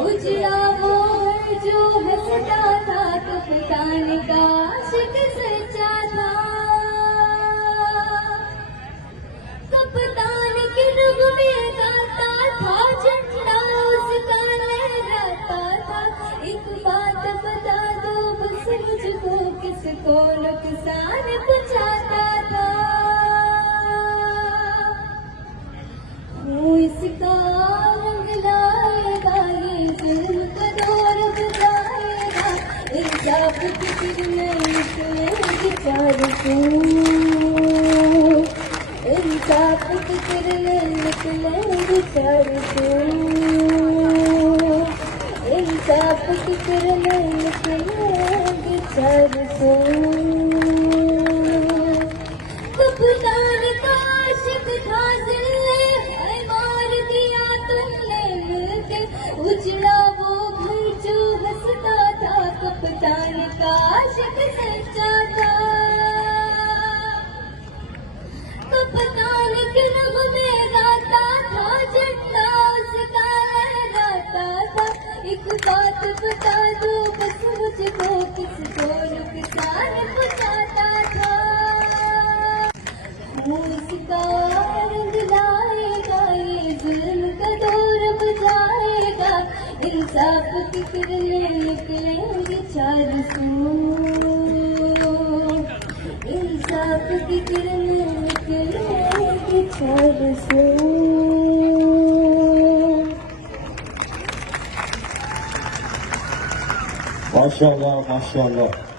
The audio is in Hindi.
उजड़ा वो है जो हंसता था, कप्तान का आशिक सच्चा था। कप्तान के रुग में गाता था, झंडा उसका लहराता था। एक बात बता दो बस मुझको, किसको नुकसान पहुंचाता था। वो इसका रंग लाएगा, ये जुल्म का दौर बताएगा। इंसाफ की किरणें निकलेंगी चारों ओर, इंसाफ की किरणें निकलेंगी चारों ओर, इंसाफ की किरणें निकलेंगी चारों ओर। कप्तान का आशिक था जिले, मार दिया तुमने मिलके। उजड़ा वो घर जो हंसता था, कप्तान का आशिक सच्चा था। कप्तान के रग में गाता था, झंडा उसका लहराता था। एक बात बता दो बस मुझको, किसको नुकसान पहुंचाता था। वो इसका रंग लाएगा, ये जुल्म का दौर बजाएगा। इंसाफ की किरणें निकलेंगी चारों ओर, इंसाफ की किरणें निकलेंगी चारों ओर। माशाअल्लाह माशाअल्लाह।